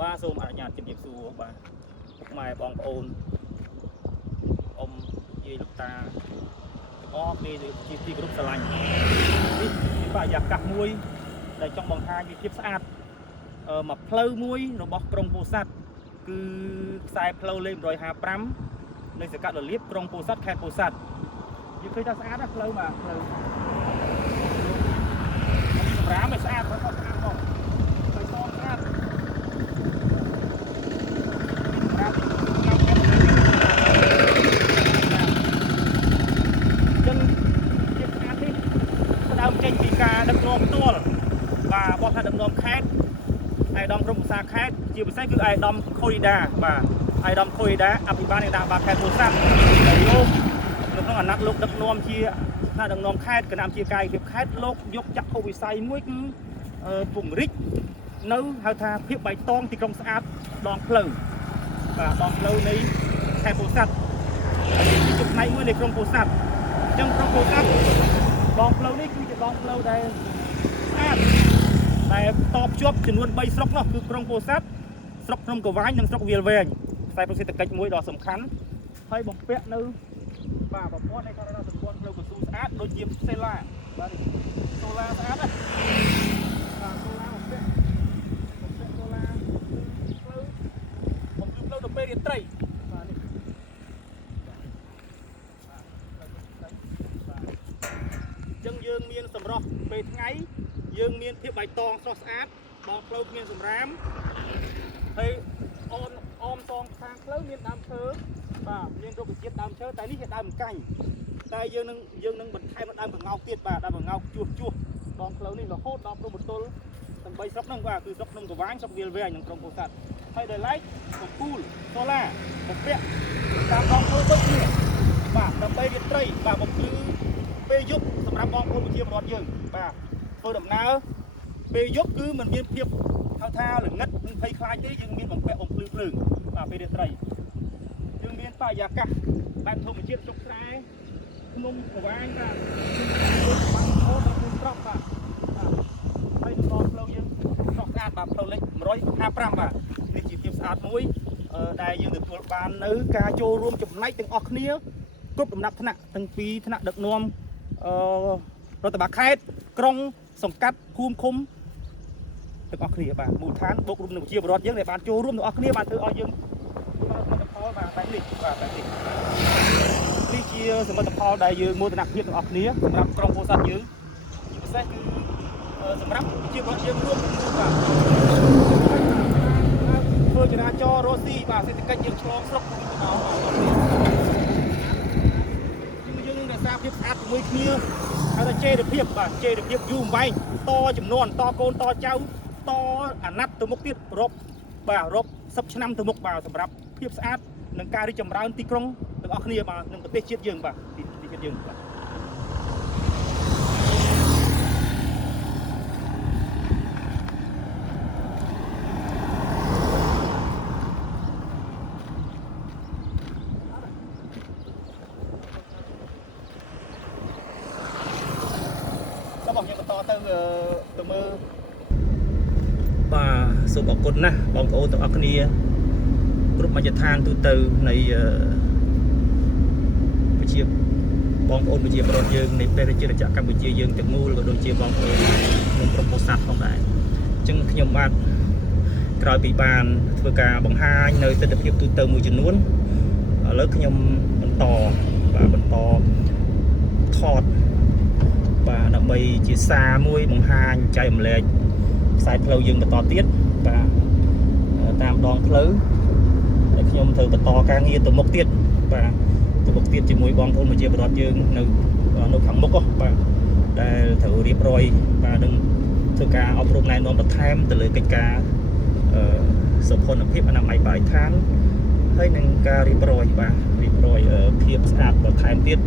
បាទសូមអនុញ្ញាតជម្រាបសួរបាទពុកម៉ែបងប្អូនអ៊ំយាយលោកតាអរគ្នាជាទីគោរពស្រឡាញ់នេះជាបរិយាកាសមួយដែលចង់បង្ហាញពីភាពស្អាតមកផ្លូវមួយរបស់ក្រុងពោធិ៍សាត់គឺខ្សែផ្លូវលេខ155នៅសង្កាត់លលៀបក្រុងពោធិ៍សាត់ខេត្តពោធិ៍សាត់យើងឃើញថាស្អាតណាស់ផ្លូវបាទផ្លូវសម្រាប់ឲ្យស្អាតគាត់ស្អាតផងផ្លូវសស្អាតចេញពីការដឹកនាំផ្ទាល់បាទបោះថាដឹកនាំខេត្តអាយដាមក្រុមប្រឹក្សាខេត្តជាពិសេសគឺអាយដាមខូរីដាបាទអាយដាមខូរីដាអភិបាលនៃដាបាទខេត្តពោធិ៍សាត់ដែលលោកនៅក្នុងអាណត្តិលោកដឹកនាំជាថាដឹកនាំខេត្តគណៈជាកាយភាពខេត្តលោកយកចក្ខុវិស័យមួយគឺពង្រីកនៅហៅថាភាពបៃតងទីក្រុងស្អាតដងផ្លូវបាទដងផ្លូវនៃខេត្តពោធិ៍សាត់ជាចំណែកមួយនៃក្រុងពោធិ៍សាត់អញ្ចឹងក្រុងពោធិ៍សាត់ដងផ្លូវនេះគឺជាដងផ្លូវដែលស្អាតដែលតបជាប់ចំនួន3ស្រុកនោះគឺក្រុងពោធិ៍សាត់ស្រុកភ្នំកវាញនិងស្រុកវាលវែងខ្សែប្រសេដ្ឋកិច្ចមួយដ៏សំខាន់ហើយបំពាក់នៅបាទប្រព័ន្ធនៃការរចនាសម្ព័ន្ធផ្លូវកស៊ូស្អាតដូចជាសេឡាបាទសូឡាស្អាតណាបាទសូឡាបំពាក់សូឡាផ្លូវបំភ្លឺផ្លូវទៅពេលរាត្រីបាទនេះចឹងយើងមានសម្រស់ពេលថ្ងៃយើងមានភាពបៃតងស្រស់ស្អាតដងផ្លូវមានសម្រាមហើយអមសងខាងផ្លូវមានដើមឈើបាទមានរុក្ខជាតិដើមឈើតែនេះជាដើមកាញ់តែយើងនឹងបន្ថែមដើមកង្កោកទៀតបាទដើមកង្កោកជួសដងផ្លូវនេះរហូតដល់ព្រំប្រទល់ទាំង3ស្រុកហ្នឹងបាទគឺស្រុកភ្នំកវាញស្រុកវាលវែងនិងក្រុងពោធិ៍សាត់ហើយដោយឡែកកំពូលសូឡាបំពាក់តាមដងផ្លូវដូចនេះបាទដើម្បីរាត្រីបាទបំភ្លឺពេលយប់សម្រាប់បងប្អូនប្រជាពលរដ្ឋយើងបាទធ្វើដំណើរពេលយប់គឺมันមានភាពហៅថាល្ងឹតនិងភ័យខ្លាចទេយើងមានបំពាក់បំភ្លឺភ្លើងបាទពេលរាត្រីយើងមានបរិយាកាសបែបធម្មជាតិជោគស្រែភ្នំកវាញបាទបាំងអូដល់ភ្នំត្រប់បាទហើយដល់ផ្លូវយើងស្រស់ស្អាតបាទផ្លូវលេខ155បាទនេះជាភាពស្អាតមួយដែលយើងទទួលបាននៅការចូលរួមចំណែកទាំងអស់គ្នាគ្រប់ដំណាប់ថ្នាក់ទាំងពីថ្នាក់ដឹកនាំរដ្ឋបាលខេត្តក្រុងសង្កាត់ភូមិឃុំទាំងអស់គ្នាបាទមូលដ្ឋានបូករួមនឹងប្រជាពលរដ្ឋយើងដែលបានចូលរួមទាំងអស់គ្នាបានធ្វើឲ្យយើងបានសមិទ្ធផលបាទបែបនេះបាទបែបនេះនេះជាសមិទ្ធផលដែលយើងមោទនភាពទាំងអស់គ្នាសម្រាប់ក្រុងពោធិ៍សាត់យើងជាពិសេសគឺសម្រាប់ប្រជាពលរដ្ឋយើងរួមបាទធ្វើចរាចរណ៍រស់ស៊ីបាទសេដ្ឋកិច្ចយើងឆ្លងស្រុកទៅវិញទៅមកយើងនឹងរក្សាភាពស្អាតជាមួយគ្នាហើយតែចេរភាពបាទចេរភាពយូរអង្វែងតចំនួនតកូនតចៅតអាណត្តិទៅមុខទៀតរាប់10ឆ្នាំទៅមុខបាទសម្រាប់ភាពស្អាតនិងការរីកចម្រើនទីក្រុងទាំងអស់គ្នាបាទនិងប្រទេសជាតិយើងបាទទីជាតិយើងបាទរបស់យើងបន្តទៅមើលបាទសូមអរគុណណាស់បងប្អូនទាំងអស់គ្នាគ្រប់មជ្ឈដ្ឋានទូទៅនៃប្រជាបងប្អូនប្រជាពលរដ្ឋយើងនៃព្រះរាជាណាចក្រកម្ពុជាយើងទាំងមូលក៏ដូចជាបងប្អូនក្នុងក្រុមពោធិ៍សាត់ផងដែរអញ្ចឹងខ្ញុំបាទក្រោយពីបានធ្វើការបង្ហាញនៅទស្សនវិជ្ជាទូទៅមួយចំនួនឥឡូវខ្ញុំបន្តថតបាទដើម្បីជាសារមួយបង្ហាញចែករំលែកខ្សែផ្លូវយើងបន្តទៀតបាទតាមដងផ្លូវដែលខ្ញុំត្រូវបន្តការងារទៅមុខទៀតបាទទៅមុខទៀតជាមួយបងប្អូនប្រជាពលរដ្ឋយើងនៅខាងមុខបាទដែលត្រូវរៀបរយបាទនឹងធ្វើការអប់រំណែនាំបន្ថែមទៅលើកិច្ចការសុខភាពអនាម័យបរិស្ថានហើយនឹងការរៀបរយភាពស្អាតបន្ថែមទៀត